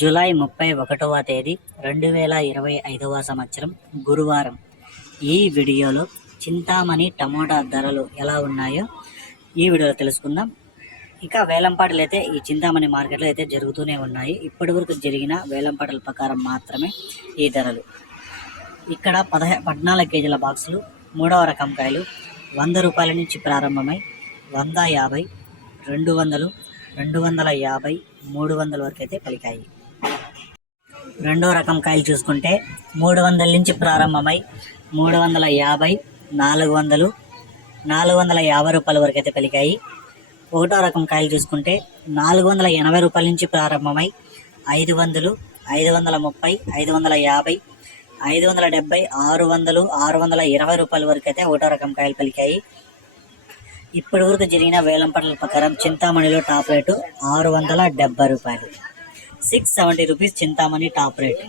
July 31వ తేదీ 2025వ సంవత్సరం గురువారం. ఈ వీడియోలో చింతామణి టమోటా ధరలు ఎలా ఉన్నాయో ఈ వీడియోలో తెలుసుకుందాం. ఇక వేలంపాటలు అయితే ఈ చింతామణి మార్కెట్లో అయితే జరుగుతూనే ఉన్నాయి. ఇప్పటి వరకు జరిగిన వేలంపాటల ప్రకారం మాత్రమే ఈ ధరలు. ఇక్కడ 14 కేజీల బాక్సులు 3వ రకం కాయలు 100 రూపాయల నుంచి ప్రారంభమై 150, 200, 250, 300 వరకు అయితే పలికాయి. 2వ రకం కాయలు చూసుకుంటే 300 నుంచి ప్రారంభమై 350, 400, 450 రూపాయల వరకు అయితే పలికాయి. 1వ రకం కాయలు చూసుకుంటే 480 రూపాయల నుంచి ప్రారంభమై 500, 530, 550, 570, 600, 620 రూపాయల వరకు అయితే 1వ రకం కాయలు పలికాయి. ఇప్పటి వరకు జరిగిన వేలంపాటల ప్రకారం చింతామణిలో టాప్ రేటు 670 రూపాయలు, 670 రూపీస్ చింతామణి టాప్ రేట్.